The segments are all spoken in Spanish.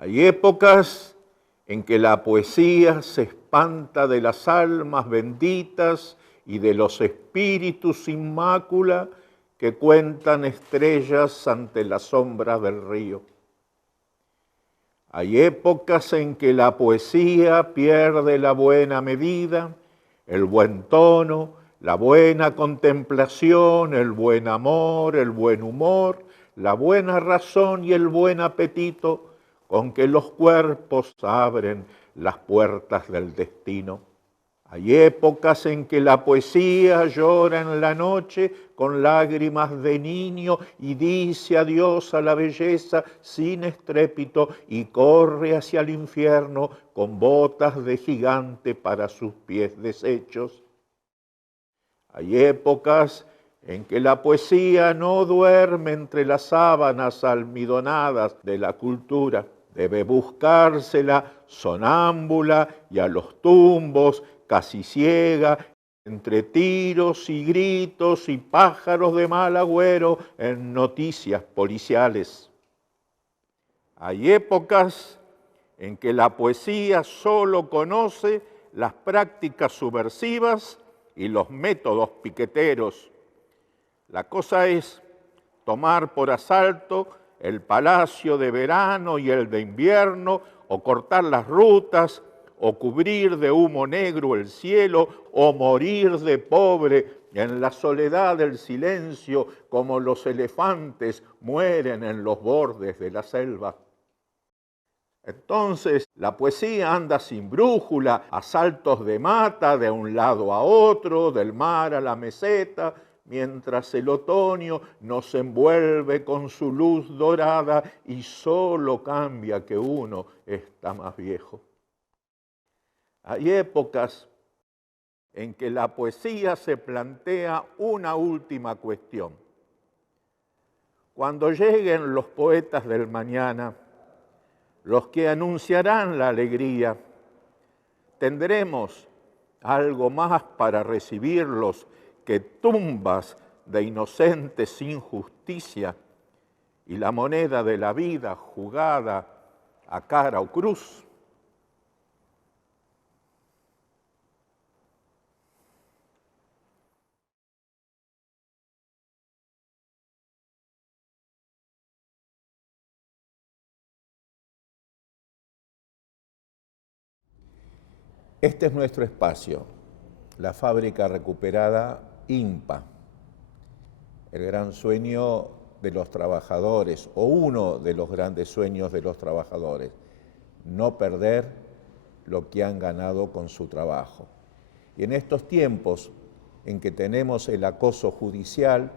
Hay épocas en que la poesía se espanta de las almas benditas y de los espíritus sin mácula que cuentan estrellas ante las sombras del río. Hay épocas en que la poesía pierde la buena medida, el buen tono, la buena contemplación, el buen amor, el buen humor, la buena razón y el buen apetito con que los cuerpos abren las puertas del destino. Hay épocas en que la poesía llora en la noche con lágrimas de niño y dice adiós a la belleza sin estrépito y corre hacia el infierno con botas de gigante para sus pies deshechos. Hay épocas en que la poesía no duerme entre las sábanas almidonadas de la cultura. Debe buscársela sonámbula y a los tumbos, casi ciega, entre tiros y gritos y pájaros de mal agüero en noticias policiales. Hay épocas en que la poesía solo conoce las prácticas subversivas y los métodos piqueteros. La cosa es tomar por asalto el palacio de verano y el de invierno, o cortar las rutas, o cubrir de humo negro el cielo, o morir de pobre en la soledad del silencio, como los elefantes mueren en los bordes de la selva. Entonces, la poesía anda sin brújula, a saltos de mata, de un lado a otro, del mar a la meseta, mientras el otoño nos envuelve con su luz dorada y solo cambia que uno está más viejo. Hay épocas en que la poesía se plantea una última cuestión. Cuando lleguen los poetas del mañana, los que anunciarán la alegría, tendremos algo más para recibirlos que tumbas de inocentes sin justicia y la moneda de la vida jugada a cara o cruz. Este es nuestro espacio, la fábrica recuperada INPA, el gran sueño de los trabajadores, o uno de los grandes sueños de los trabajadores, no perder lo que han ganado con su trabajo. Y en estos tiempos en que tenemos el acoso judicial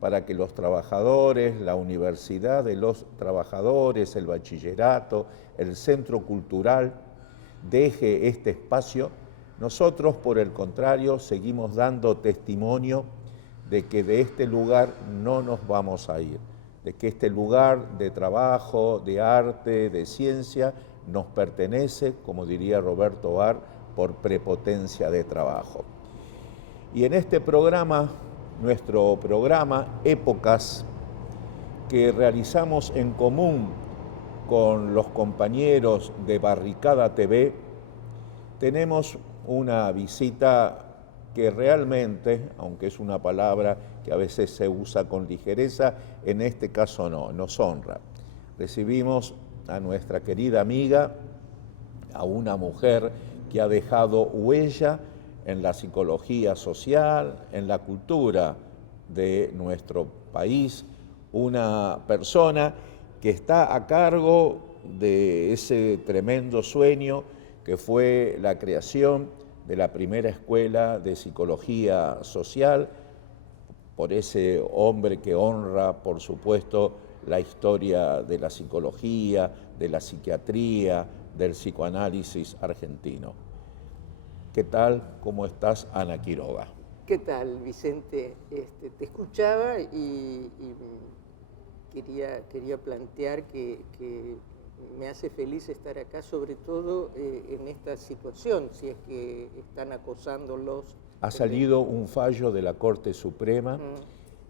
para que los trabajadores, la universidad de los trabajadores, el bachillerato, el centro cultural, deje este espacio, nosotros, por el contrario, seguimos dando testimonio de que de este lugar no nos vamos a ir, de que este lugar de trabajo, de arte, de ciencia, nos pertenece, como diría Roberto Bar, por prepotencia de trabajo. Y en este programa, nuestro programa Épocas, que realizamos en común con los compañeros de Barricada TV, tenemos una visita que realmente, aunque es una palabra que a veces se usa con ligereza, en este caso no, nos honra. Recibimos a nuestra querida amiga, a una mujer que ha dejado huella en la psicología social, en la cultura de nuestro país, una persona que está a cargo de ese tremendo sueño que fue la creación de la primera escuela de psicología social, por ese hombre que honra, por supuesto, la historia de la psicología, de la psiquiatría, del psicoanálisis argentino. ¿Qué tal? ¿Cómo estás, Ana Quiroga? ¿Qué tal, Vicente? Te escuchaba y quería plantear que me hace feliz estar acá, sobre todo en esta situación, si es que están acosándolos. Ha salido un fallo de la Corte Suprema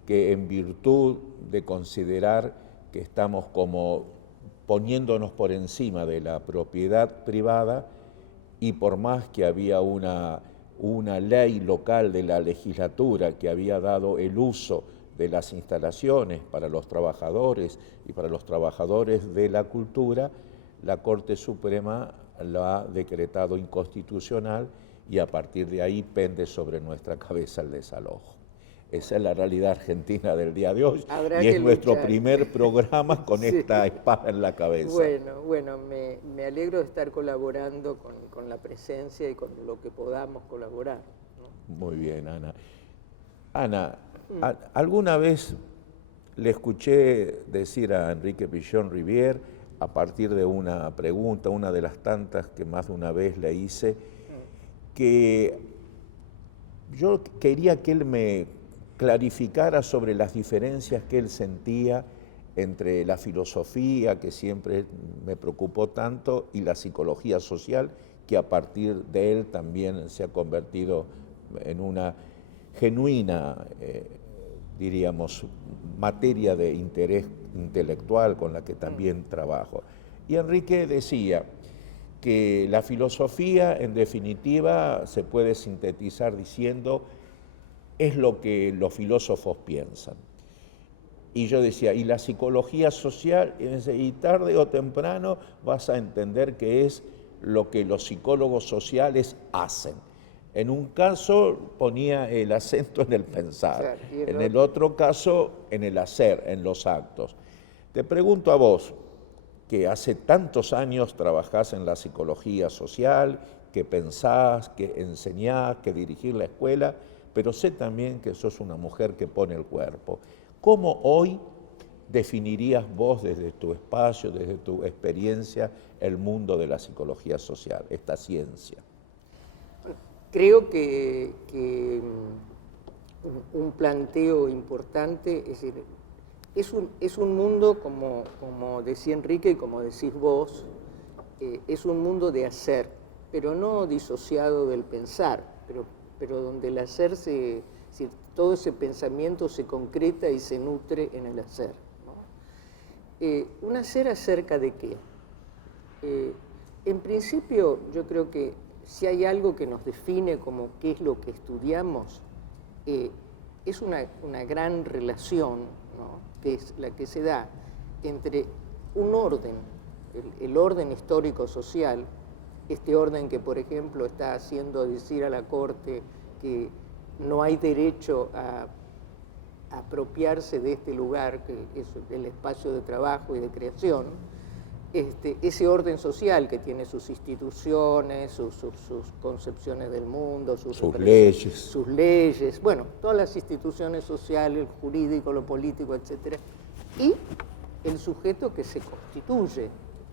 que, en virtud de considerar que estamos como poniéndonos por encima de la propiedad privada, y por más que había una ley local de la legislatura que había dado el uso de las instalaciones para los trabajadores y para los trabajadores de la cultura, la Corte Suprema lo ha decretado inconstitucional y a partir de ahí pende sobre nuestra cabeza el desalojo. Esa es la realidad argentina del día de hoy. Habrá y es que nuestro luchar. primer programa con Sí. esta espada en la cabeza. Bueno, me alegro de estar colaborando con la presencia y con lo que podamos colaborar, ¿no? Muy bien, Ana. Ana, ¿alguna vez le escuché decir a Enrique Pichón Rivière, a partir de una pregunta, una de las tantas que más de una vez le hice, que yo quería que él me clarificara sobre las diferencias que él sentía entre la filosofía, que siempre me preocupó tanto, y la psicología social, que a partir de él también se ha convertido en una genuina, diríamos, materia de interés intelectual con la que también trabajo. Y Enrique decía que la filosofía, en definitiva, se puede sintetizar diciendo es lo que los filósofos piensan. Y yo decía, y la psicología social, y tarde o temprano vas a entender que es lo que los psicólogos sociales hacen. En un caso ponía el acento en el pensar, en el otro caso en el hacer, en los actos. Te pregunto a vos, que hace tantos años trabajás en la psicología social, que pensás, que enseñás, que dirigís la escuela, pero sé también que sos una mujer que pone el cuerpo. ¿Cómo hoy definirías vos desde tu espacio, desde tu experiencia, el mundo de la psicología social, esta ciencia? Creo que un planteo importante, es decir, es un mundo, como decía Enrique y como decís vos, es un mundo de hacer, pero no disociado del pensar, pero donde el hacer, todo ese pensamiento se concreta y se nutre en el hacer, ¿no? ¿Un hacer acerca de qué? En principio, yo creo que si hay algo que nos define como qué es lo que estudiamos, es una gran relación, ¿no?, que es la que se da entre un orden, el orden histórico-social, este orden que, por ejemplo, está haciendo decir a la Corte que no hay derecho a apropiarse de este lugar, que es el espacio de trabajo y de creación, ese orden social que tiene sus instituciones, sus concepciones del mundo, sus leyes, bueno, todas las instituciones sociales, el jurídico, lo político, etc. Y el sujeto que se constituye,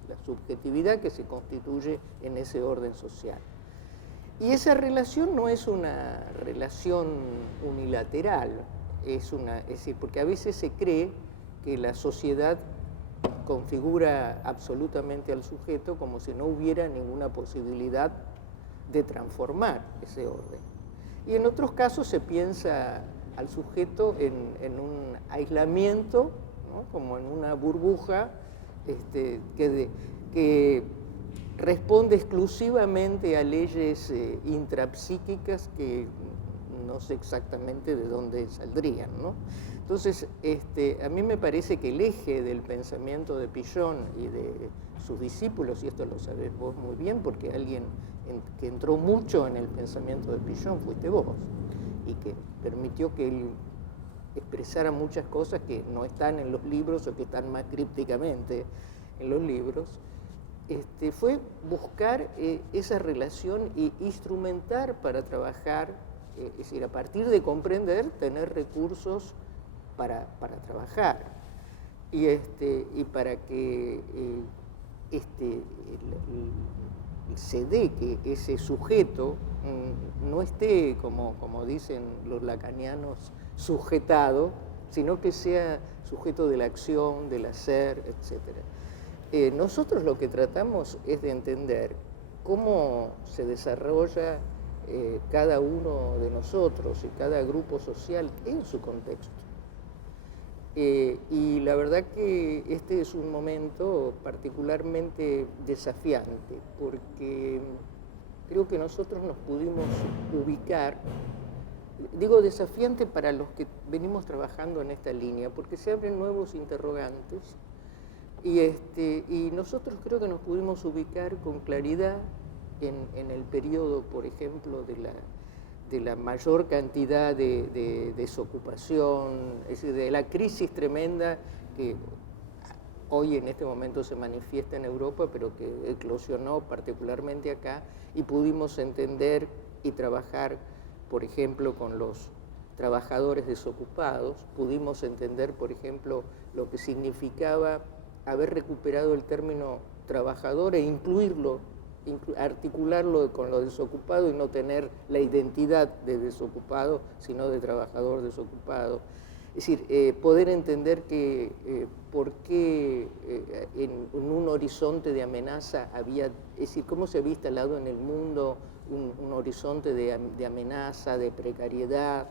la subjetividad que se constituye en ese orden social. Y esa relación no es una relación unilateral, es decir, porque a veces se cree que la sociedad configura absolutamente al sujeto como si no hubiera ninguna posibilidad de transformar ese orden. Y en otros casos se piensa al sujeto en un aislamiento, ¿no?, como en una burbuja que responde exclusivamente a leyes intrapsíquicas que no sé exactamente de dónde saldrían, ¿no? Entonces, a mí me parece que el eje del pensamiento de Pichón y de sus discípulos, y esto lo sabés vos muy bien, porque alguien que entró mucho en el pensamiento de Pichón fuiste vos, y que permitió que él expresara muchas cosas que no están en los libros o que están más crípticamente en los libros, fue buscar esa relación e instrumentar para trabajar, es decir, a partir de comprender, tener recursos para trabajar y para que se dé que ese sujeto no esté, como dicen los lacanianos, sujetado, sino que sea sujeto de la acción, del hacer, etc. Nosotros lo que tratamos es de entender cómo se desarrolla cada uno de nosotros y cada grupo social en su contexto. Y la verdad que este es un momento particularmente desafiante, porque creo que nosotros nos pudimos ubicar, digo desafiante para los que venimos trabajando en esta línea, porque se abren nuevos interrogantes y nosotros creo que nos pudimos ubicar con claridad en el periodo, por ejemplo, de la mayor cantidad de desocupación, es decir, de la crisis tremenda que hoy en este momento se manifiesta en Europa, pero que eclosionó particularmente acá, y pudimos entender y trabajar, por ejemplo, con los trabajadores desocupados, pudimos entender, por ejemplo, lo que significaba haber recuperado el término trabajador e incluirlo, articularlo con lo desocupado y no tener la identidad de desocupado, sino de trabajador desocupado. Es decir, poder entender que por qué en un horizonte de amenaza había, es decir, cómo se había instalado en el mundo un horizonte de amenaza, de precariedad,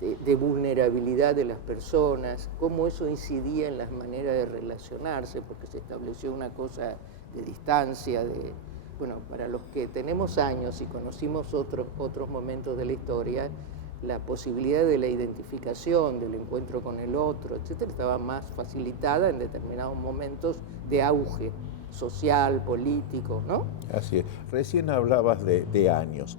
de vulnerabilidad de las personas, cómo eso incidía en las maneras de relacionarse, porque se estableció una cosa de distancia, bueno, para los que tenemos años y conocimos otros momentos de la historia, la posibilidad de la identificación, del encuentro con el otro, etcétera, estaba más facilitada en determinados momentos de auge social, político, ¿no? Así es. Recién hablabas de años.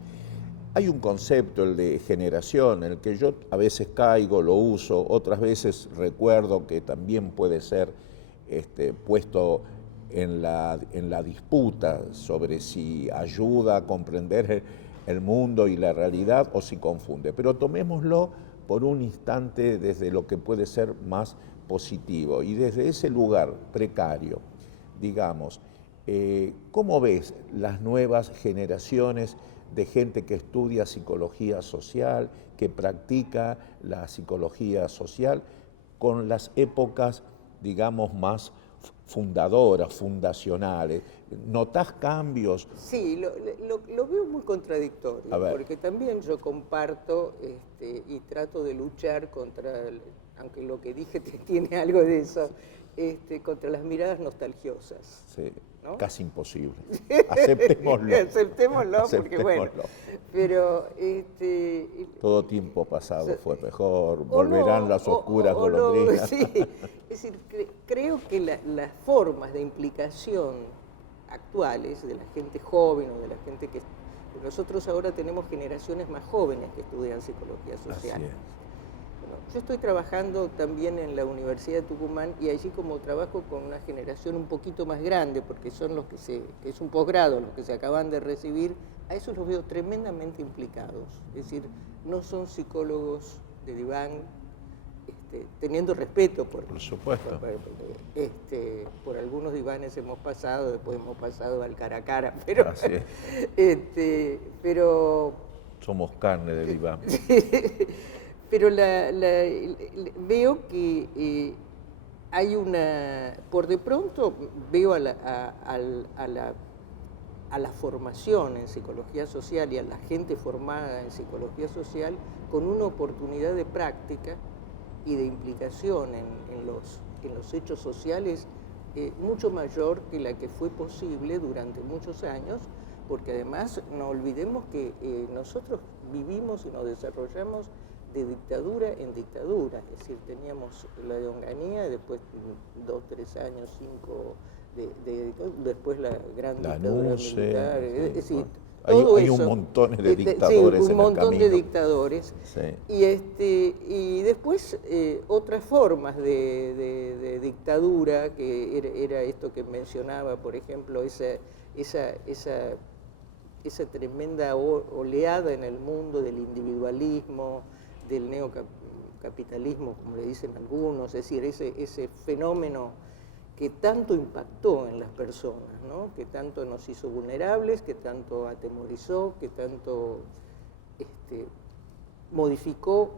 Hay un concepto, el de generación, en el que yo a veces caigo, lo uso, otras veces recuerdo que también puede ser puesto en la disputa sobre si ayuda a comprender el mundo y la realidad o si confunde. Pero tomémoslo por un instante desde lo que puede ser más positivo y desde ese lugar precario, digamos, ¿cómo ves las nuevas generaciones de gente que estudia psicología social, que practica la psicología social, con las épocas, digamos, más fundadoras, fundacionales? ¿Notás cambios? Sí, lo veo muy contradictorio, porque también yo comparto y trato de luchar contra, aunque lo que dije tiene algo de eso, contra las miradas nostalgiosas. Sí, ¿no? Casi imposible. Aceptémoslo. Aceptémoslo, porque bueno, pero todo tiempo pasado fue mejor, volverán las oscuras golondrinas. Sí, es decir, creo que las formas de implicación actuales de la gente joven o de la gente que... Nosotros ahora tenemos generaciones más jóvenes que estudian psicología social. Así es. Bueno, yo estoy trabajando también en la Universidad de Tucumán y allí como trabajo con una generación un poquito más grande, porque son los que es un posgrado, los que se acaban de recibir, a esos los veo tremendamente implicados. Es decir, no son psicólogos de diván, teniendo respeto por supuesto. Por algunos divanes hemos pasado, después hemos pasado al cara a cara, pero, Así es. pero somos carne de diván. Pero veo que hay una, por de pronto veo a la formación en psicología social y a la gente formada en psicología social con una oportunidad de práctica y de implicación en los hechos sociales mucho mayor que la que fue posible durante muchos años, porque además no olvidemos que nosotros vivimos y nos desarrollamos de dictadura en dictadura, es decir, teníamos la de Onganía, después 2, 3 años, 5 después la gran dictadura militar, es decir, todo hay eso, un montón de dictadores sí, un montón de dictadores, sí. Y después otras formas de dictadura, que era esto que mencionaba, por ejemplo, esa tremenda oleada en el mundo del individualismo, del neocapitalismo, como le dicen algunos, es decir, ese fenómeno que tanto impactó en las personas, ¿no? Que tanto nos hizo vulnerables, que tanto atemorizó, que tanto modificó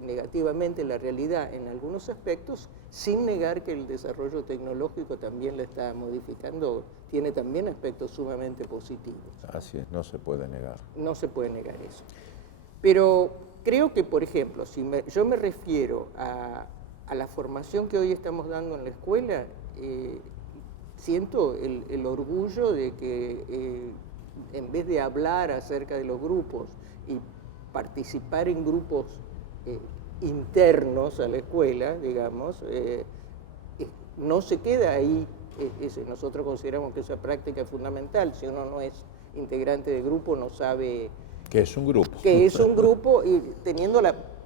negativamente la realidad en algunos aspectos, sin negar que el desarrollo tecnológico también la está modificando, tiene también aspectos sumamente positivos. Así es, no se puede negar. No se puede negar eso. Pero creo que, por ejemplo, si yo me refiero a a la formación que hoy estamos dando en la escuela, siento el orgullo de que en vez de hablar acerca de los grupos y participar en grupos internos a la escuela, digamos, no se queda ahí. Nosotros consideramos que esa práctica es fundamental. Si uno no es integrante de grupo, no sabe ¿Qué es un grupo? que es un grupo, y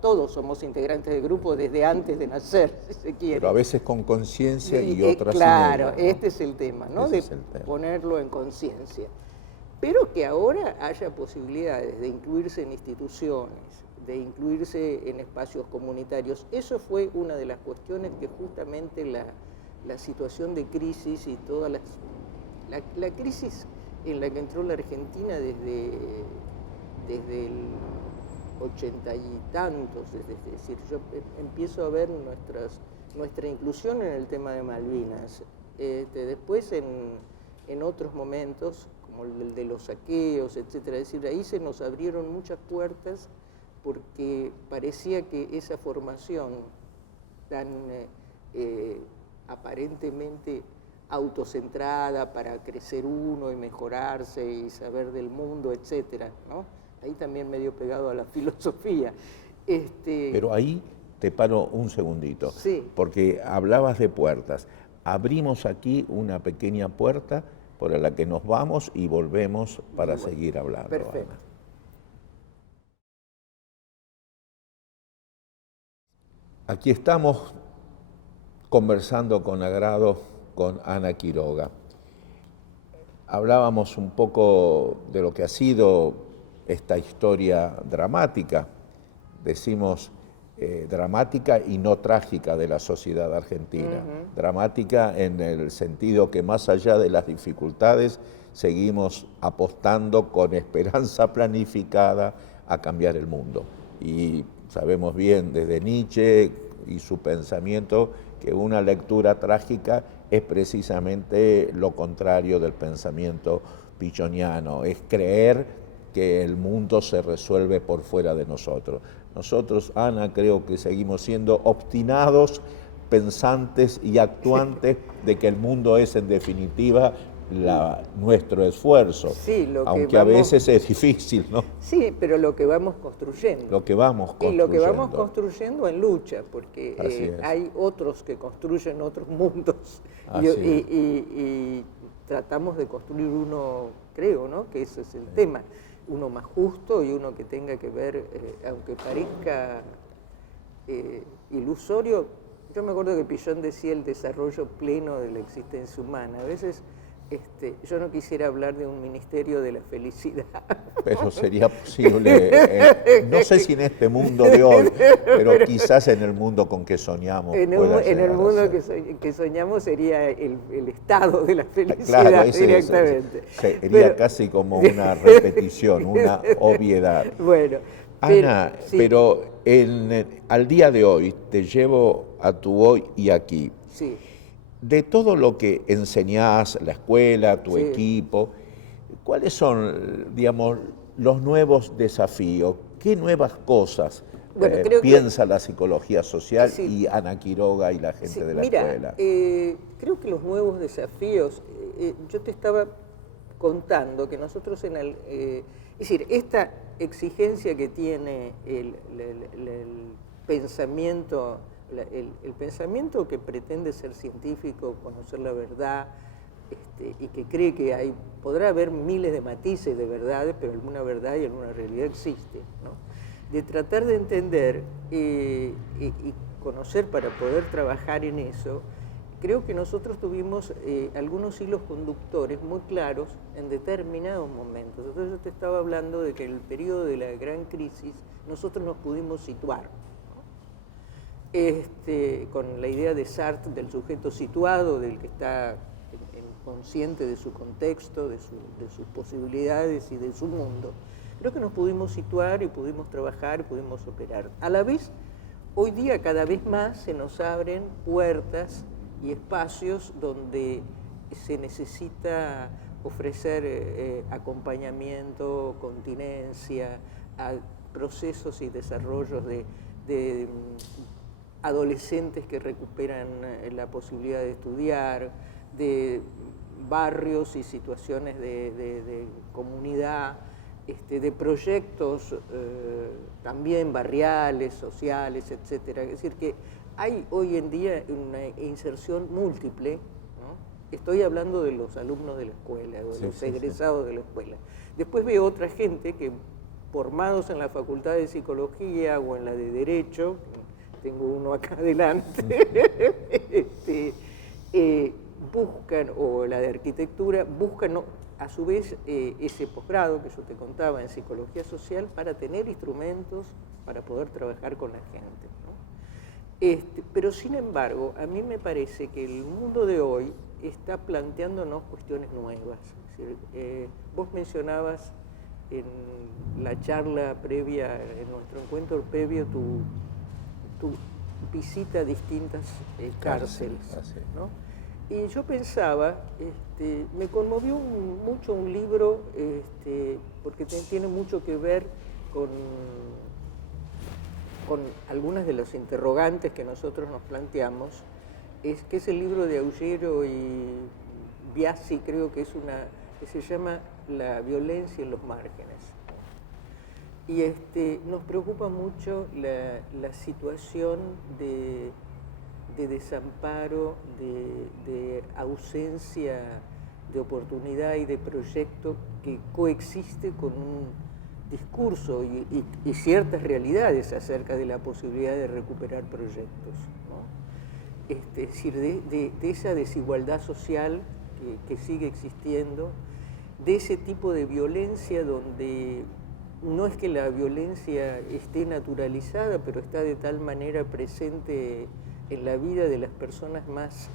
todos somos integrantes de grupo desde antes de nacer, si se quiere. Pero a veces con conciencia y otras claro, sin ella, ¿no? este es el tema, ¿no? Ese es el tema. Ponerlo en conciencia. Pero que ahora haya posibilidades de incluirse en instituciones, de incluirse en espacios comunitarios, eso fue una de las cuestiones que justamente la situación de crisis y toda la crisis en la que entró la Argentina desde el 80 y tantos, es decir, yo empiezo a ver nuestra inclusión en el tema de Malvinas. Después en otros momentos, como el de los saqueos, etcétera, es decir, ahí se nos abrieron muchas puertas porque parecía que esa formación tan aparentemente autocentrada para crecer uno y mejorarse y saber del mundo, etcétera, ¿no? Ahí también medio pegado a la filosofía. Pero ahí te paro un segundito, sí, porque hablabas de puertas. Abrimos aquí una pequeña puerta por la que nos vamos y volvemos para seguir hablando. Perfecto. Ana. Aquí estamos conversando con agrado con Ana Quiroga. Hablábamos un poco de lo que ha sido esta historia dramática, decimos dramática y no trágica de la sociedad argentina. Dramática en el sentido que más allá de las dificultades seguimos apostando con esperanza planificada a cambiar el mundo. Y sabemos bien desde Nietzsche y su pensamiento que una lectura trágica es precisamente lo contrario del pensamiento pichoniano, es creer que el mundo se resuelve por fuera de nosotros. Nosotros, Ana, creo que seguimos siendo obstinados, pensantes y actuantes de que el mundo es en definitiva nuestro esfuerzo, sí, aunque a veces es difícil, ¿no? Sí, pero lo que vamos construyendo. Lo que vamos construyendo. Y lo que vamos construyendo en lucha, porque hay otros que construyen otros mundos y tratamos de construir uno, creo, ¿no? Que ese es el tema, uno más justo y uno que tenga que ver, aunque parezca ilusorio. Yo me acuerdo que Pillon decía el desarrollo pleno de la existencia humana. A veces yo no quisiera hablar de un ministerio de la felicidad. Pero sería posible, no sé si en este mundo de hoy, pero quizás en el mundo con que soñamos. En el mundo que soñamos sería el estado de la felicidad, claro, directamente. Sería casi como una repetición, una obviedad. Bueno, Ana, pero al día de hoy, te llevo a tu hoy y aquí. Sí. De todo lo que enseñás, la escuela, tu equipo, ¿cuáles son, digamos, los nuevos desafíos? ¿Qué nuevas cosas piensa la psicología social y Ana Quiroga y la gente de la escuela? Creo que los nuevos desafíos, yo te estaba contando que nosotros es decir, esta exigencia que tiene el pensamiento, el pensamiento que pretende ser científico, conocer la verdad, y que cree que podrá haber miles de matices de verdades, pero alguna verdad y alguna realidad existe, ¿no? De tratar de entender y conocer para poder trabajar en eso, creo que nosotros tuvimos algunos hilos conductores muy claros en determinados momentos. Entonces yo te estaba hablando de que en el periodo de la gran crisis nosotros nos pudimos situar, con la idea de Sartre del sujeto situado, del que está consciente de su contexto, de sus posibilidades y de su mundo. Creo que nos pudimos situar y pudimos trabajar y pudimos operar. A la vez, hoy día cada vez más se nos abren puertas y espacios donde se necesita ofrecer acompañamiento, continencia, a procesos y desarrollos de adolescentes que recuperan la posibilidad de estudiar, de barrios y situaciones de comunidad, de proyectos también barriales, sociales, etcétera. Es decir, que hay hoy en día una inserción múltiple, ¿no? Estoy hablando de los alumnos de la escuela, de los egresados de la escuela. Después veo otra gente que, formados en la Facultad de Psicología o en la de Derecho, tengo uno acá adelante, buscan, o la de Arquitectura, buscan a su vez ese posgrado que yo te contaba en Psicología Social para tener instrumentos para poder trabajar con la gente, ¿no? Pero sin embargo, a mí me parece que el mundo de hoy está planteándonos cuestiones nuevas. Es decir, vos mencionabas en la charla previa, en nuestro encuentro previo, tu visita a distintas cárceles, ¿no? Y yo pensaba, me conmovió mucho un libro, porque tiene mucho que ver con algunas de los interrogantes que nosotros nos planteamos, que es el libro de Augiero y Biasi, creo que es que se llama La violencia en los márgenes. Y nos preocupa mucho la situación de desamparo, de ausencia de oportunidad y de proyecto que coexiste con un discurso y ciertas realidades acerca de la posibilidad de recuperar proyectos, ¿no? Es decir, de esa desigualdad social que sigue existiendo, de ese tipo de violencia donde no es que la violencia esté naturalizada, pero está de tal manera presente en la vida de las personas más,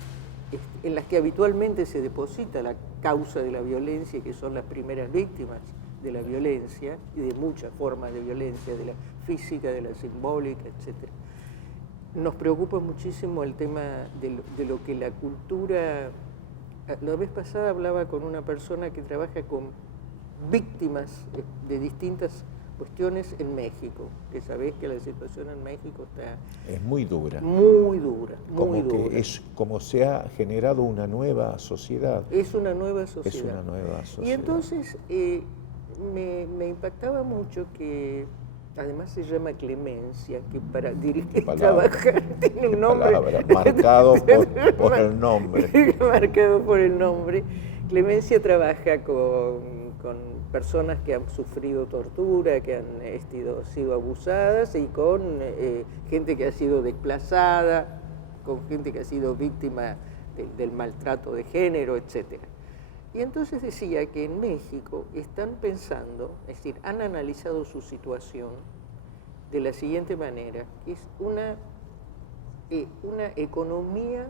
en las que habitualmente se deposita la causa de la violencia, que son las primeras víctimas de la violencia y de muchas formas de violencia, de la física, de la simbólica, etc. Nos preocupa muchísimo el tema de lo que la cultura... La vez pasada hablaba con una persona que trabaja con víctimas de distintas cuestiones en México, que sabés que la situación en México está... Es muy dura. Muy dura, muy dura. Que es como se ha generado una nueva sociedad. Es una nueva sociedad. Es una nueva sociedad. Y entonces me impactaba mucho que, además se llama Clemencia, que para dirigir y trabajar tiene un nombre... marcado por el nombre. Marcado por el nombre. Clemencia trabaja con personas que han sufrido tortura, que han sido abusadas, y con gente que ha sido desplazada, con gente que ha sido víctima del maltrato de género, etc. Y entonces decía que en México están pensando, es decir, han analizado su situación de la siguiente manera, que es una economía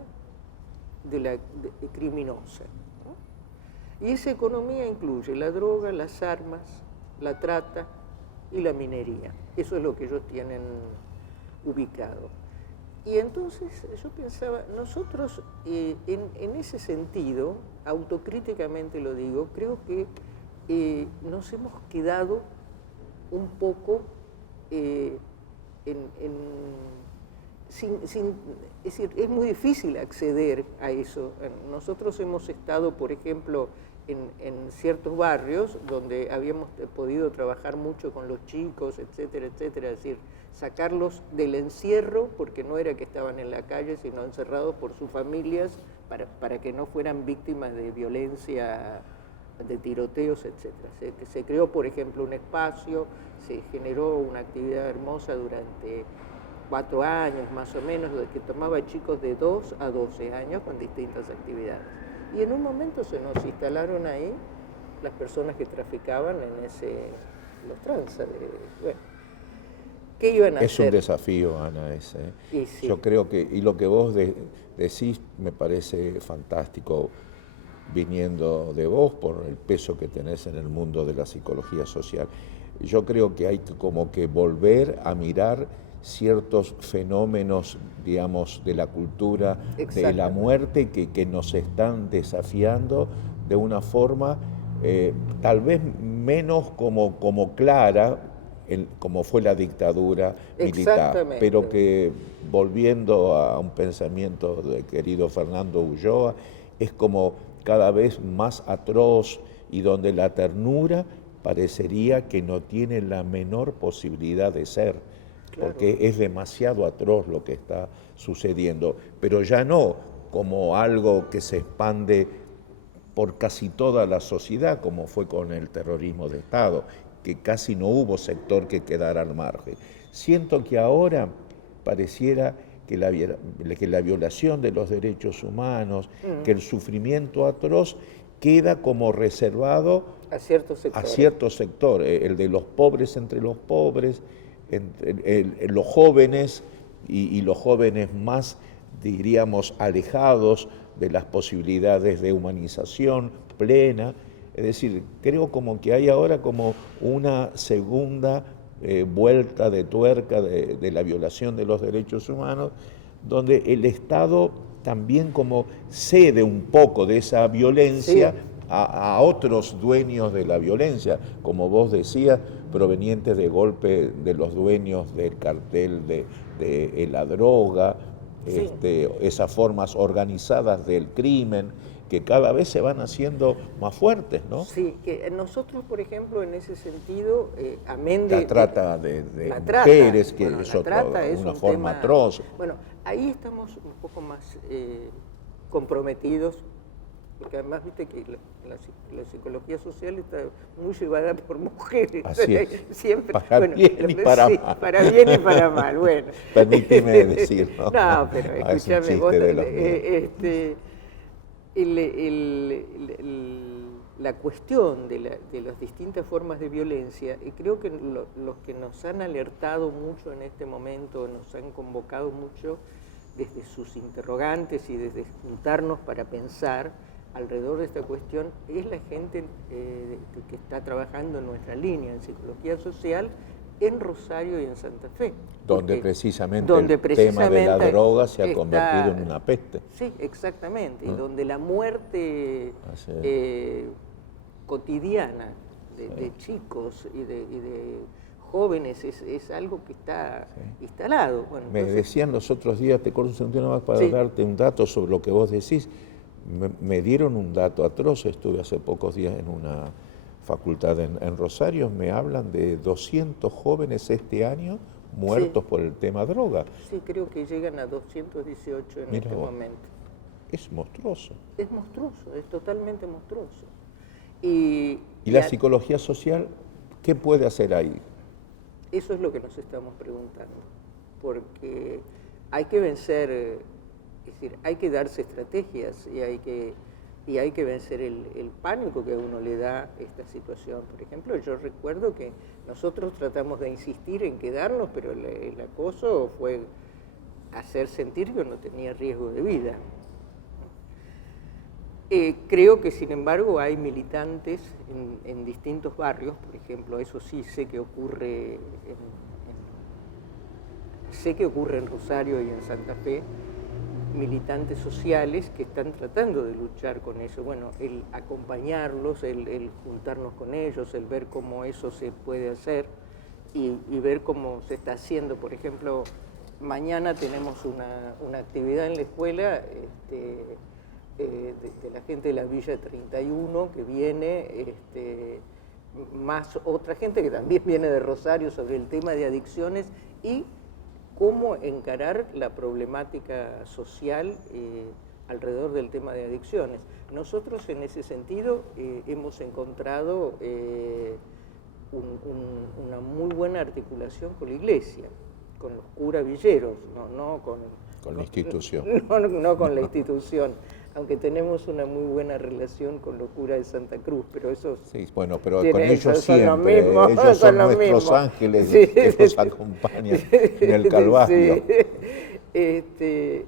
criminosa. Y esa economía incluye la droga, las armas, la trata y la minería. Eso es lo que ellos tienen ubicado. Y entonces yo pensaba, nosotros en ese sentido, autocríticamente lo digo, creo que nos hemos quedado un poco es decir, es muy difícil acceder a eso. Nosotros hemos estado, por ejemplo, en ciertos barrios donde habíamos podido trabajar mucho con los chicos, etcétera, etcétera, es decir, sacarlos del encierro, porque no era que estaban en la calle, sino encerrados por sus familias, para que no fueran víctimas de violencia, de tiroteos, etcétera. Se creó, por ejemplo, un espacio, se generó una actividad hermosa durante 4 años más o menos, que tomaba chicos de 2 a 12 años con distintas actividades. Y en un momento se nos instalaron ahí las personas que traficaban en los tranzas. Bueno, ¿qué iban a hacer? Es un desafío, Ana, ese. Y sí. Yo creo que, y lo que vos decís me parece fantástico, viniendo de vos por el peso que tenés en el mundo de la psicología social. Yo creo que hay como que volver a mirar ciertos fenómenos, digamos, de la cultura, de la muerte, que nos están desafiando de una forma tal vez menos como clara como fue la dictadura militar, pero que volviendo a un pensamiento del querido Fernando Ulloa, es como cada vez más atroz y donde la ternura parecería que no tiene la menor posibilidad de ser, porque es demasiado atroz lo que está sucediendo, pero ya no como algo que se expande por casi toda la sociedad, como fue con el terrorismo de Estado, que casi no hubo sector que quedara al margen. Siento que ahora pareciera que la violación de los derechos humanos, que el sufrimiento atroz queda como reservado a cierto sector, el de los pobres entre los pobres, los jóvenes y los jóvenes más, diríamos, alejados de las posibilidades de humanización plena. Es decir, creo como que hay ahora como una segunda vuelta de tuerca de la violación de los derechos humanos, donde el Estado también como cede un poco de esa violencia a otros dueños de la violencia, como vos decías, provenientes de golpe de los dueños del cartel de la droga, esas formas organizadas del crimen, que cada vez se van haciendo más fuertes, ¿no? Sí, que nosotros, por ejemplo, en ese sentido, amén de... La trata de mujeres, que es una forma atroz. Bueno, ahí estamos un poco más comprometidos, porque además, viste que la psicología social está muy llevada por mujeres. Así es. Siempre, para bien y para mal. Para bien y para mal, bueno. Permíteme decirlo. No, pero escúchame, vos, la cuestión de las distintas formas de violencia, y creo que los que nos han alertado mucho en este momento, nos han convocado mucho desde sus interrogantes y desde juntarnos para pensar alrededor de esta cuestión, es la gente que está trabajando en nuestra línea en psicología social en Rosario y en Santa Fe. Donde precisamente el tema de la droga se ha convertido en una peste. Sí, exactamente, y donde la muerte cotidiana de chicos y de jóvenes es algo que está instalado. Bueno, me decían los otros días, te corto un segundo más para darte un dato sobre lo que vos decís. Me dieron un dato atroz, estuve hace pocos días en una facultad en Rosario, me hablan de 200 jóvenes este año muertos por el tema droga. Sí, creo que llegan a 218 en este momento. Es monstruoso. Es monstruoso, es totalmente monstruoso. ¿Y la psicología social qué puede hacer ahí? Eso es lo que nos estamos preguntando, porque hay que vencer, es decir, hay que darse estrategias y hay que vencer el pánico que a uno le da esta situación. Por ejemplo, yo recuerdo que nosotros tratamos de insistir en quedarnos, pero el acoso fue hacer sentir que uno tenía riesgo de vida. Creo que, sin embargo, hay militantes en distintos barrios, por ejemplo, eso sí sé que ocurre en Rosario y en Santa Fe, militantes sociales que están tratando de luchar con eso. Bueno, el acompañarlos, el juntarnos con ellos, el ver cómo eso se puede hacer y ver cómo se está haciendo. Por ejemplo, mañana tenemos una actividad en la escuela de la gente de la Villa 31 que viene, más otra gente que también viene de Rosario sobre el tema de adicciones y cómo encarar la problemática social alrededor del tema de adicciones. Nosotros en ese sentido hemos encontrado una muy buena articulación con la Iglesia, con los curas villeros, no con la institución. No con la institución, aunque tenemos una muy buena relación con los curas de Santa Cruz, pero eso... Sí, bueno, pero con ellos siempre, ellos son nuestros ángeles que nos acompañan en el Calvario. Sí.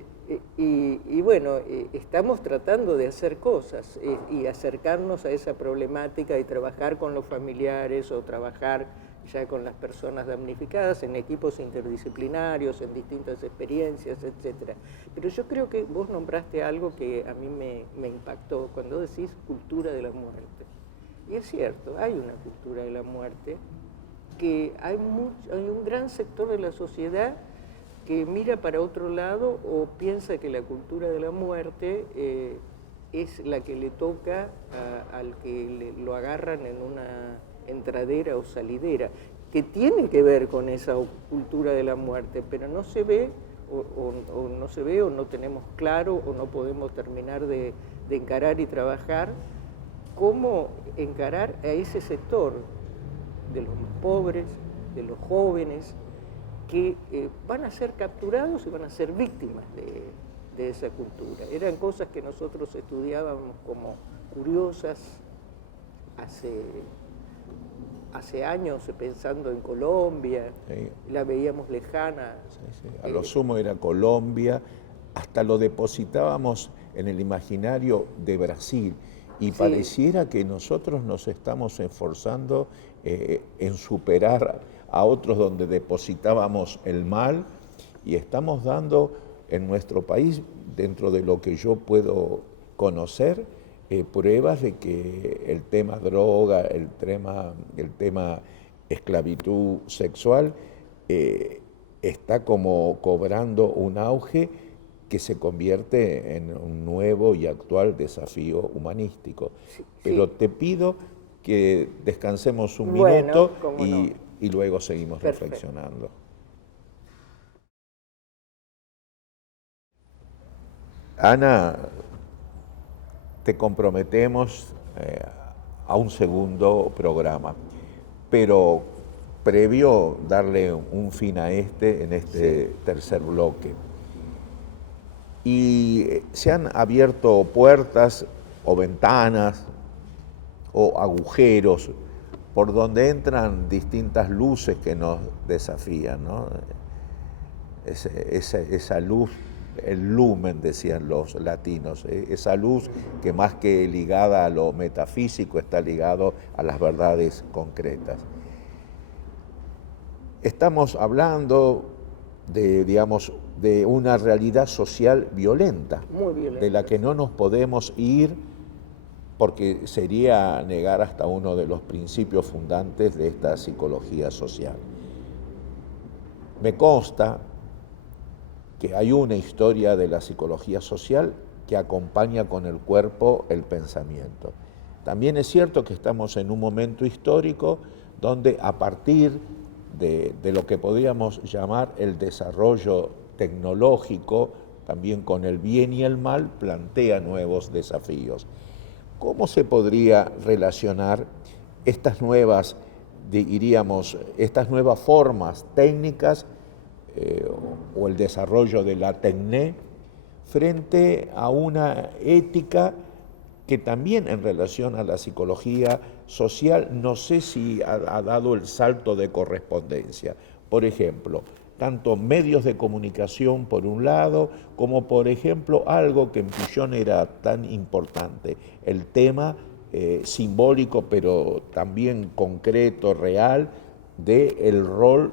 Y bueno, estamos tratando de hacer cosas y acercarnos a esa problemática y trabajar con los familiares o trabajar ya con las personas damnificadas en equipos interdisciplinarios, en distintas experiencias, etc. Pero yo creo que vos nombraste algo que a mí me impactó cuando decís cultura de la muerte. Y es cierto, hay una cultura de la muerte que hay un gran sector de la sociedad que mira para otro lado o piensa que la cultura de la muerte es la que le toca al que lo agarran en una entradera o salidera, que tiene que ver con esa cultura de la muerte, pero no se ve o no se ve o no tenemos claro o no podemos terminar de encarar y trabajar cómo encarar a ese sector de los más pobres, de los jóvenes, que van a ser capturados y van a ser víctimas de esa cultura. Eran cosas que nosotros estudiábamos como curiosas hace años, pensando en Colombia, sí. La veíamos lejana. Sí, sí. A lo sumo era Colombia, hasta lo depositábamos en el imaginario de Brasil, y sí, pareciera que nosotros nos estamos esforzando en superar a otros donde depositábamos el mal, y estamos dando en nuestro país, dentro de lo que yo puedo conocer, pruebas de que el tema droga, el tema esclavitud sexual está como cobrando un auge que se convierte en un nuevo y actual desafío humanístico. Sí, pero sí, te pido que descansemos un minuto y luego seguimos reflexionando. Ana, te comprometemos a un segundo programa, pero previo darle un fin a en este sí, tercer bloque. Y se han abierto puertas o ventanas o agujeros por donde entran distintas luces que nos desafían, ¿no? Esa luz, el lumen, decían los latinos, esa luz que más que ligada a lo metafísico está ligado a las verdades concretas. Estamos hablando de una realidad social violenta, muy violenta, de la que no nos podemos ir porque sería negar hasta uno de los principios fundantes de esta psicología social. Me consta que hay una historia de la psicología social que acompaña con el cuerpo el pensamiento. También es cierto que estamos en un momento histórico donde a partir de lo que podríamos llamar el desarrollo tecnológico, también con el bien y el mal, plantea nuevos desafíos. ¿Cómo se podría relacionar estas nuevas formas técnicas o el desarrollo de la tecné frente a una ética que también en relación a la psicología social no sé si ha dado el salto de correspondencia? Por ejemplo, tanto medios de comunicación por un lado, como por ejemplo algo que en Pillon era tan importante, el tema simbólico pero también concreto, real, del rol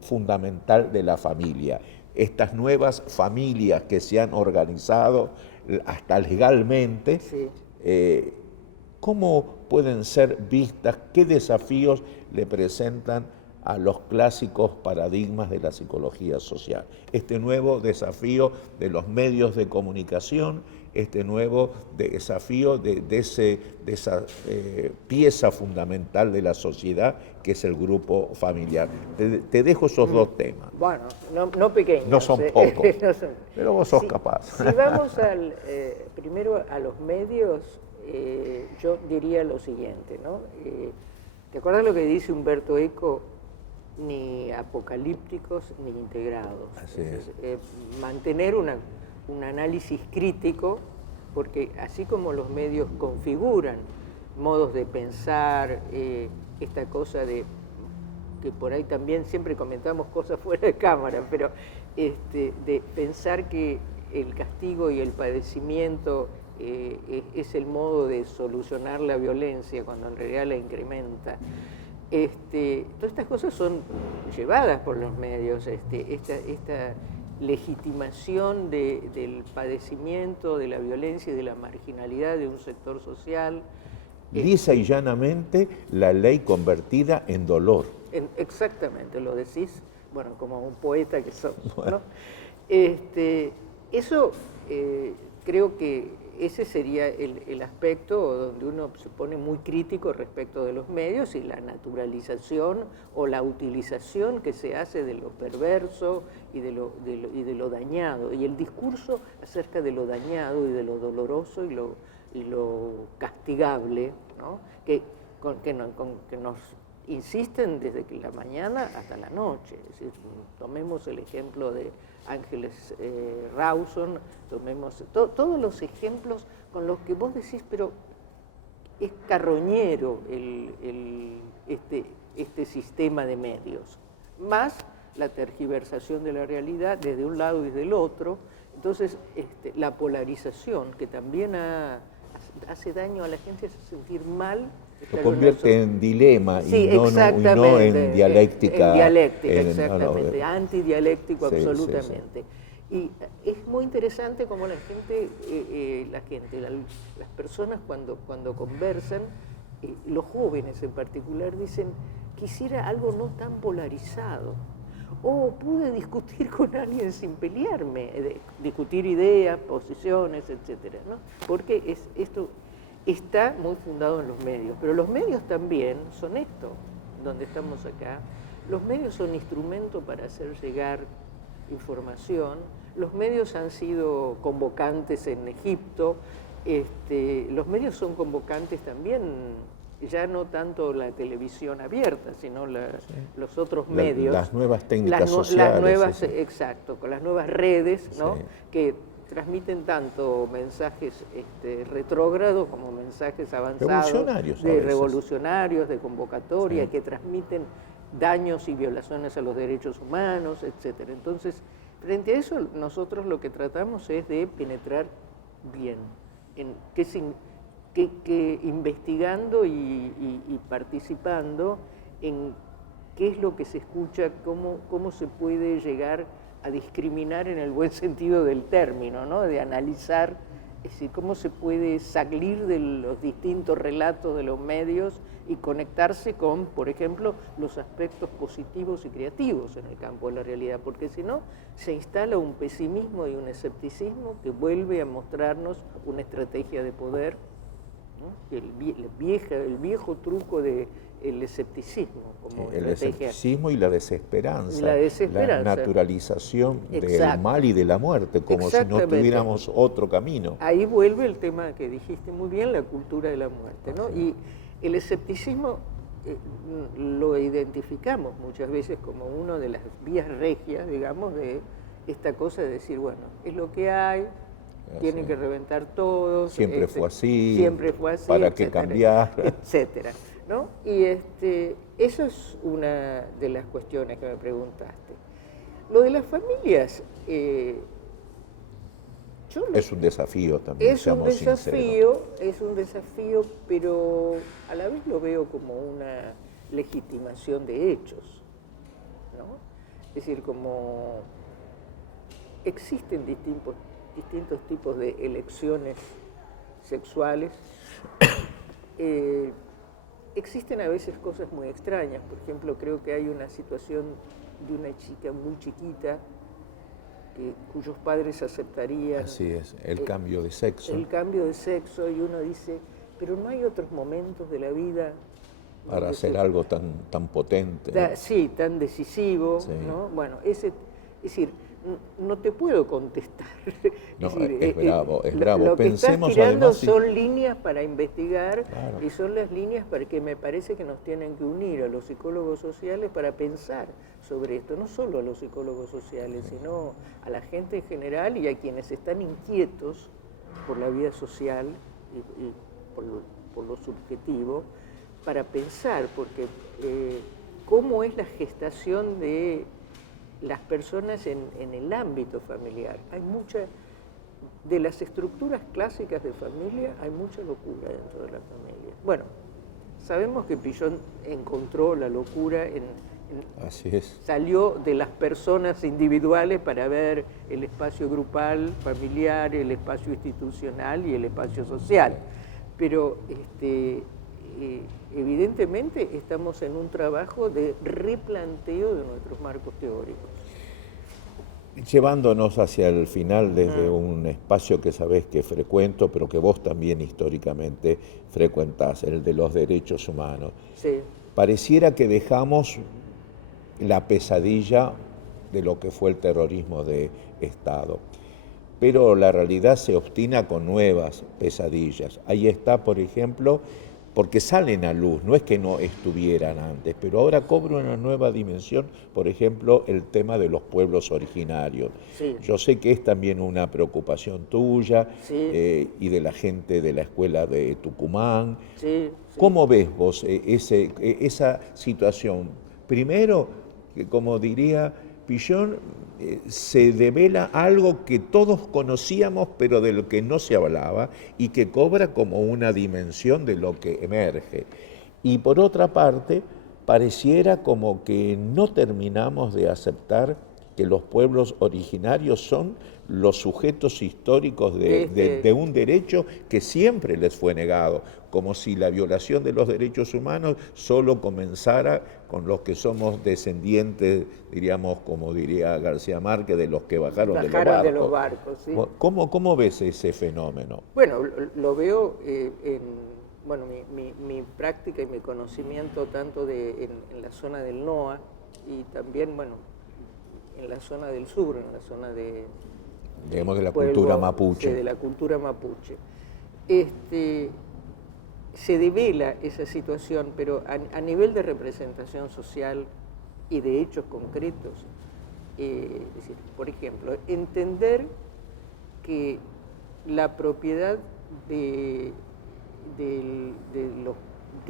fundamental de la familia. Estas nuevas familias que se han organizado hasta legalmente, sí, ¿cómo pueden ser vistas? ¿Qué desafíos le presentan a los clásicos paradigmas de la psicología social? Este nuevo desafío de los medios de comunicación, este nuevo desafío de esa pieza fundamental de la sociedad que es el grupo familiar. Te dejo esos dos temas. Bueno, no pequeños. No son pocos, no son, pero vos sos capaz. Si vamos primero a los medios, yo diría lo siguiente, ¿no? ¿Te acuerdas lo que dice Umberto Eco? Ni apocalípticos ni integrados. Así es. Mantener un análisis crítico, porque así como los medios configuran modos de pensar, esta cosa de que por ahí también siempre comentamos cosas fuera de cámara, pero de pensar que el castigo y el padecimiento es el modo de solucionar la violencia cuando en realidad la incrementa. Todas estas cosas son llevadas por los medios, esta legitimación del padecimiento, de la violencia y de la marginalidad de un sector social. Lisa y llanamente la ley convertida en dolor. Exactamente, lo decís, bueno, como un poeta que sos, Bueno. ¿no? Eso creo que ese sería el aspecto donde uno se pone muy crítico respecto de los medios y la naturalización o la utilización que se hace de lo perverso y de lo dañado, y el discurso acerca de lo dañado y de lo doloroso y lo castigable, ¿no? que nos insisten desde la mañana hasta la noche. Es decir, tomemos el ejemplo de Ángeles Rawson, tomemos todos los ejemplos con los que vos decís, pero es carroñero este sistema de medios, más la tergiversación de la realidad desde un lado y del otro. Entonces, la polarización, que también hace daño a la gente, hace sentir mal. Lo convierte en dilema sí, y no en dialéctica. En dialéctica, exactamente, antidialéctico, sí, absolutamente. Sí. Y es muy interesante cómo las personas cuando conversan, los jóvenes en particular, dicen, quisiera algo no tan polarizado. O pude discutir con alguien sin pelearme, discutir ideas, posiciones, etcétera, ¿no? Porque esto está muy fundado en los medios, pero los medios también son esto, donde estamos acá. Los medios son instrumento para hacer llegar información. Los medios han sido convocantes en Egipto. Los medios son convocantes también, ya no tanto la televisión abierta, sino los otros medios. Las nuevas técnicas sociales. Las nuevas, exacto, con las nuevas redes, ¿no? Sí. Que transmiten tanto mensajes retrógrados como mensajes avanzados, revolucionarios, de convocatoria, sí, que transmiten daños y violaciones a los derechos humanos, etcétera. Entonces, frente a eso, nosotros lo que tratamos es de penetrar bien, investigando y participando en qué es lo que se escucha, cómo se puede llegar a discriminar en el buen sentido del término, ¿no? De analizar, es decir, cómo se puede salir de los distintos relatos de los medios y conectarse con, por ejemplo, los aspectos positivos y creativos en el campo de la realidad, porque si no, se instala un pesimismo y un escepticismo que vuelve a mostrarnos una estrategia de poder, ¿no? El viejo truco del escepticismo como el estrategia. escepticismo y la desesperanza, la naturalización exacto, del mal y de la muerte, como si no tuviéramos otro camino. Ahí vuelve el tema que dijiste muy bien, la cultura de la muerte, ¿no? Y el escepticismo lo identificamos muchas veces como una de las vías regias, digamos, de esta cosa de decir, bueno, es lo que hay, tienen que reventar todos. Siempre fue así, ¿para qué cambiar? Etcétera, ¿no? Y eso es una de las cuestiones que me preguntaste. Lo de las familias, es un desafío también, es un desafío, pero a la vez lo veo como una legitimación de hechos, ¿no? Es decir, como existen distintos tipos de elecciones sexuales, existen a veces cosas muy extrañas. Por ejemplo, creo que hay una situación de una chica muy chiquita cuyos padres aceptarían... Así es, el cambio de sexo. El cambio de sexo, y uno dice, pero no hay otros momentos de la vida... Para hacer algo tan potente. Sí, tan decisivo, sí, ¿no? Bueno, es decir, no te puedo contestar. No, es bravo. Lo que Pensemos, estás tirando además, son líneas para investigar, claro, y son las líneas que me parece que nos tienen que unir a los psicólogos sociales para pensar sobre esto, no solo a los psicólogos sociales, sino a la gente en general y a quienes están inquietos por la vida social y por lo subjetivo, para pensar, porque cómo es la gestación de las personas en el ámbito familiar. Hay de las estructuras clásicas de familia, hay mucha locura dentro de la familia. Bueno, sabemos que Pillon encontró la locura Así es. Salió de las personas individuales para ver el espacio grupal, familiar, el espacio institucional y el espacio social. Pero evidentemente estamos en un trabajo de replanteo de nuestros marcos teóricos. Llevándonos hacia el final desde un espacio que sabés que frecuento, pero que vos también históricamente frecuentás, el de los derechos humanos. Sí. Pareciera que dejamos la pesadilla de lo que fue el terrorismo de Estado, pero la realidad se obstina con nuevas pesadillas. Ahí está, por ejemplo, porque salen a luz, no es que no estuvieran antes, pero ahora cobra una nueva dimensión, por ejemplo, el tema de los pueblos originarios. Sí. Yo sé que es también una preocupación tuya, Sí. y de la gente de la escuela de Tucumán. Sí, sí. ¿Cómo ves vos esa situación? Primero, que como diría Pillon, se devela algo que todos conocíamos pero de lo que no se hablaba y que cobra como una dimensión de lo que emerge. Y por otra parte, pareciera como que no terminamos de aceptar que los pueblos originarios son los sujetos históricos de un derecho que siempre les fue negado, como si la violación de los derechos humanos solo comenzara con los que somos descendientes, diríamos, como diría García Márquez, de los que bajaron de los barcos. ¿Sí? ¿Cómo ves ese fenómeno? Bueno, lo veo bueno, mi práctica y mi conocimiento tanto en la zona del NOA y también, bueno, en la zona del sur, en la zona digamos, de la cultura mapuche. De la cultura mapuche. Se devela esa situación, pero a nivel de representación social y de hechos concretos, es decir, por ejemplo, entender que la propiedad de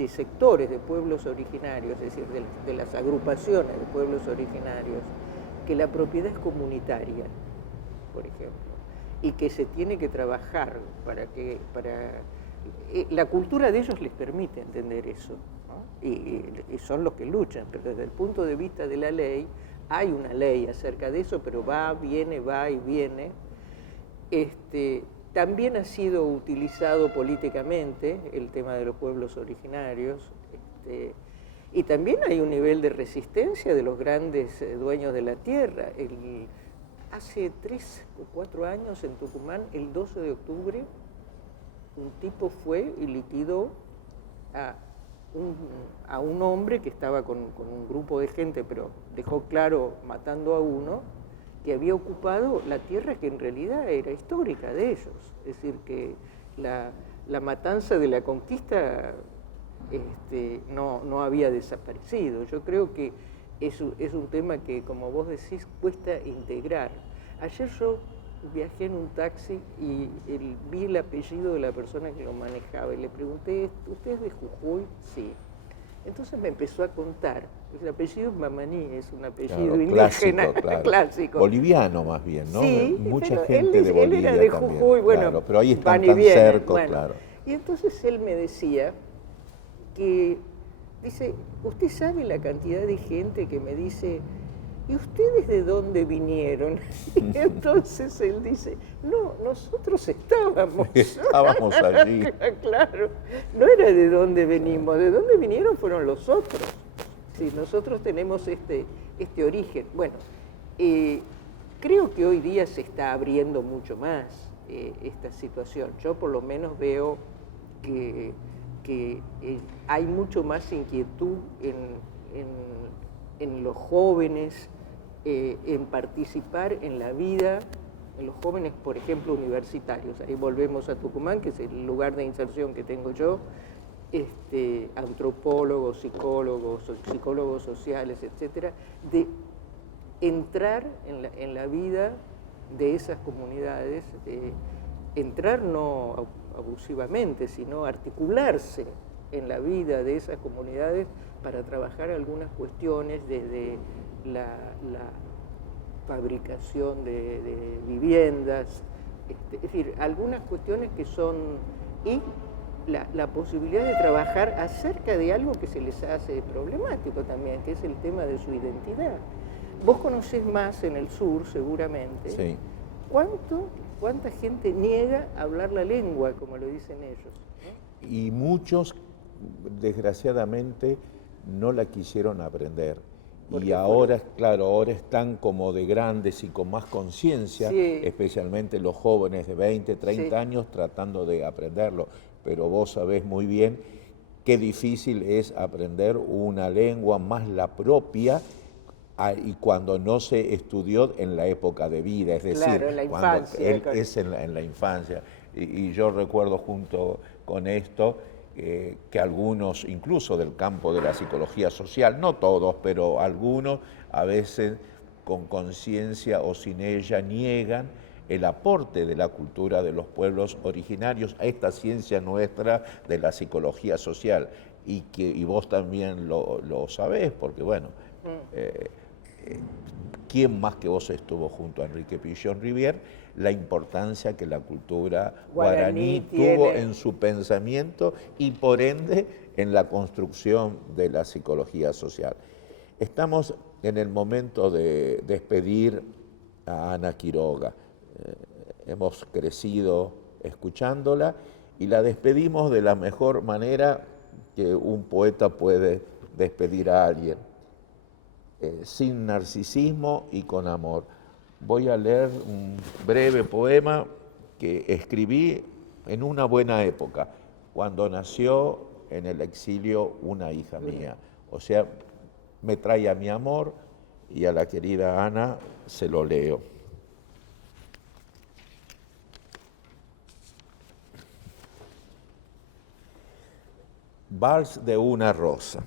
sectores de pueblos originarios, es decir, de las agrupaciones de pueblos originarios, que la propiedad es comunitaria, por ejemplo, y que se tiene que trabajar la cultura de ellos les permite entender eso, ¿no? Y son los que luchan, pero desde el punto de vista de la ley, hay una ley acerca de eso, pero va y viene. También ha sido utilizado políticamente el tema de los pueblos originarios, y también hay un nivel de resistencia de los grandes dueños de la tierra. Hace 3 o 4 años en Tucumán, el 12 de octubre, un tipo fue y liquidó a un hombre que estaba con un grupo de gente, pero dejó claro, matando a uno, que había ocupado la tierra que en realidad era histórica de ellos. Es decir, que la matanza de la conquista no había desaparecido. Yo creo que es un tema que, como vos decís, cuesta integrar. Ayer yo viajé en un taxi y vi el apellido de la persona que lo manejaba y le pregunté, ¿usted es de Jujuy? Sí. Entonces me empezó a contar, el apellido es Mamaní, es un apellido indígena, clásico. Boliviano más bien, ¿no? Sí, mucha gente de Bolivia él era de también, Jujuy, bueno, claro, pero ahí están van y tan vienen, cerca, bueno. claro. Y entonces él me decía que, dice, ¿usted sabe la cantidad de gente que me dice, ¿y ustedes de dónde vinieron? Y entonces él dice, no, nosotros estábamos. Estábamos allí. Claro, no era de dónde venimos, de dónde vinieron fueron los otros. Sí, nosotros tenemos este origen. Bueno, creo que hoy día se está abriendo mucho más esta situación. Yo por lo menos veo que hay mucho más inquietud en los jóvenes, en participar en la vida, en los jóvenes, por ejemplo, universitarios. Ahí volvemos a Tucumán, que es el lugar de inserción que tengo yo, antropólogos, psicólogos sociales, etcétera, de entrar en la vida de esas comunidades, entrar no abusivamente, sino articularse en la vida de esas comunidades para trabajar algunas cuestiones desde la fabricación de viviendas, es decir, algunas cuestiones que son, y la posibilidad de trabajar acerca de algo que se les hace problemático también, que es el tema de su identidad. Vos conocés más en el sur, seguramente. Sí. ¿Cuánta gente niega hablar la lengua, como lo dicen ellos? Y muchos desgraciadamente no la quisieron aprender. Porque Y ahora, claro, ahora están como de grandes y con más conciencia, Sí. especialmente los jóvenes de 20, 30 Sí. años tratando de aprenderlo. Pero vos sabés muy bien qué difícil es aprender una lengua más la propia y cuando no se estudió en la época de vida, es decir, Claro, en la cuando infancia, él claro. es en la infancia. Y yo recuerdo junto con esto que algunos, incluso del campo de la psicología social, no todos, pero algunos a veces con conciencia o sin ella niegan el aporte de la cultura de los pueblos originarios a esta ciencia nuestra de la psicología social. Y vos también lo sabés, porque bueno, ¿quién más que vos estuvo junto a Enrique Pichón Rivière? La importancia que la cultura guaraní tuvo en su pensamiento y por ende en la construcción de la psicología social. Estamos en el momento de despedir a Ana Quiroga. Hemos crecido escuchándola y la despedimos de la mejor manera que un poeta puede despedir a alguien. Sin narcisismo y con amor. Voy a leer un breve poema que escribí en una buena época, cuando nació en el exilio una hija mía. O sea, me trae a mi amor y a la querida Ana se lo leo. Vals de una rosa.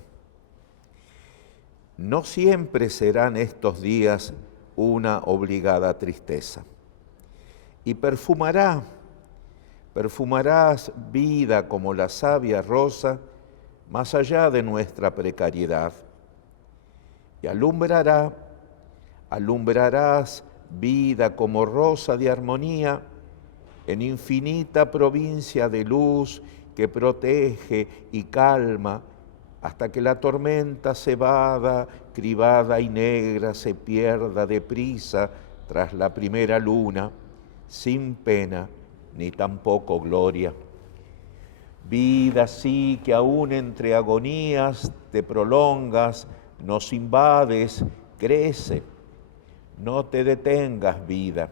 No siempre serán estos días una obligada tristeza. Y perfumarás vida como la savia rosa, más allá de nuestra precariedad. Y alumbrarás vida como rosa de armonía en infinita provincia de luz que protege y calma hasta que la tormenta cebada, cribada y negra se pierda deprisa tras la primera luna, sin pena ni tampoco gloria. Vida sí que aún entre agonías te prolongas, nos invades, crece, no te detengas, vida.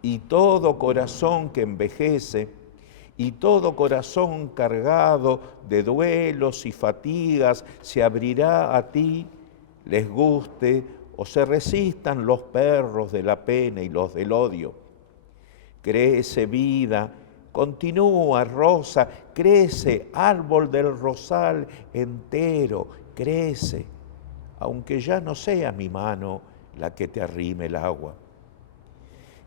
Y todo corazón que envejece, y todo corazón cargado de duelos y fatigas se abrirá a ti, les guste o se resistan los perros de la pena y los del odio. Crece vida, continúa rosa, crece árbol del rosal entero, crece, aunque ya no sea mi mano la que te arrime el agua.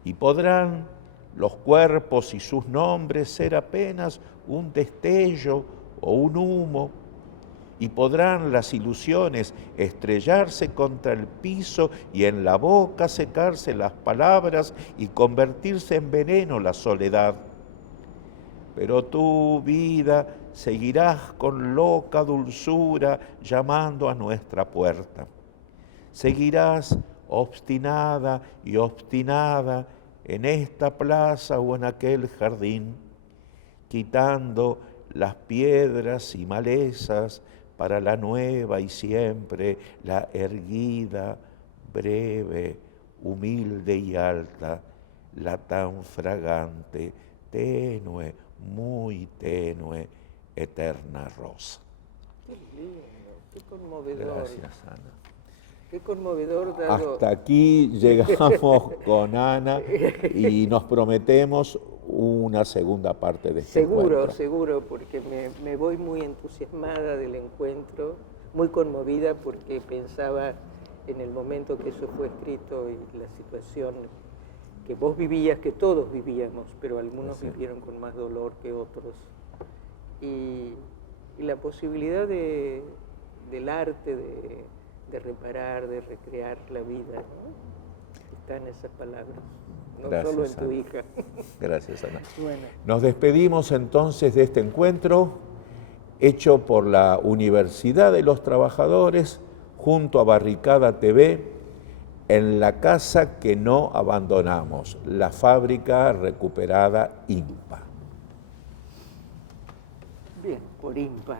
Y podrán los cuerpos y sus nombres ser apenas un destello o un humo, y podrán las ilusiones estrellarse contra el piso y en la boca secarse las palabras y convertirse en veneno la soledad. Pero tú, vida, seguirás con loca dulzura llamando a nuestra puerta. Seguirás obstinada y obstinada en esta plaza o en aquel jardín, quitando las piedras y malezas para la nueva y siempre la erguida, breve, humilde y alta, la tan fragante, tenue, muy tenue, eterna rosa. Qué lindo, qué conmovedor. Gracias, Ana. Qué conmovedor dado. Hasta aquí llegamos con Ana y nos prometemos una segunda parte de este encuentro. Seguro, porque me voy muy entusiasmada del encuentro, muy conmovida porque pensaba en el momento que eso fue escrito y la situación que vos vivías, que todos vivíamos, pero algunos vivieron con más dolor que otros. Y la posibilidad del arte, de reparar, de recrear la vida, ¿no? Está en esas palabras, no Gracias, solo en tu Ana. hija. Gracias, Ana. Bueno. Nos despedimos entonces de este encuentro hecho por la Universidad de los Trabajadores junto a Barricada TV en la casa que no abandonamos, la fábrica recuperada INPA. Bien, por INPA.